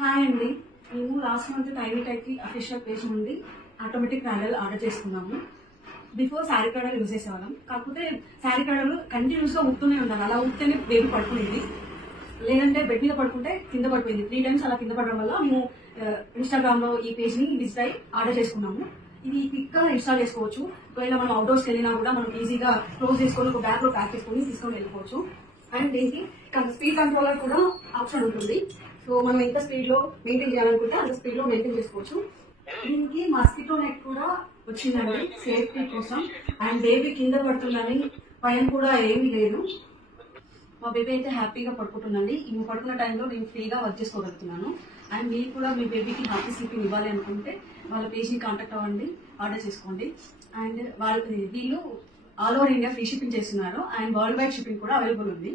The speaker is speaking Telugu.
హాయ్ అండి. మేము లాస్ట్ మంత్ టైనీ టైకి అఫీషియల్ పేజ్ నుండి ఆటోమేటిక్ ప్యానెల్ ఆర్డర్ చేసుకున్నాము. బిఫోర్ శారీ కడలు యూజ్ చేసేవాళ్ళం. కాకపోతే శారీ కడలు కంటిన్యూస్గా ఉడుతూనే ఉండాలి. అలా ఉడితేనే బేబీ పడుకునేది, లేదంటే బెడ్ మీద పడుకుంటే కింద పడిపోయింది. 3 times అలా కింద పడడం వల్ల మేము ఇన్స్టాగ్రామ్లో ఈ పేజ్ని విజిట్ అయ్యి ఆర్డర్ చేసుకున్నాము. ఇది క్విక్గా ఇన్స్టాల్ చేసుకోవచ్చు. ఒకవేళ మనం అవుట్డోర్స్కి వెళ్ళినా కూడా మనం ఈజీగా క్లోజ్ చేసుకొని ఒక బ్యాగ్లో ప్యాక్ చేసుకొని తీసుకొని వెళ్ళిపోవచ్చు. అండ్ దీనికి స్పీడ్ కంట్రోలర్ కూడా ఆప్షన్ ఉంటుంది. సో మనం ఎంత స్పీడ్లో మెయింటైన్ చేయాలనుకుంటే అంత స్పీడ్లో మెయింటైన్ చేసుకోవచ్చు. దీనికి మస్కిటో నెట్ కూడా వచ్చిందండి సేఫ్టీ కోసం. అండ్ బేబీ కింద పడుతుందని భయం కూడా ఏమీ లేదు. మా బేబీ అయితే హ్యాపీగా పడుకుంటుందండి. ఈ పడుకున్న టైంలో నేను ఫ్రీగా వర్క్ చేసుకోగలుగుతున్నాను. అండ్ మీరు కూడా మీ బేబీకి హ్యాపీ స్లీపింగ్ ఇవ్వాలి అనుకుంటే వాళ్ళ పేజ్ని కాంటాక్ట్ అవ్వండి, ఆర్డర్ చేసుకోండి. అండ్ వీళ్ళు all over India free shipping చేస్తున్నారు. అండ్ వరల్డ్ వైడ్ షిప్పింగ్ కూడా అవైలబుల్ ఉంది.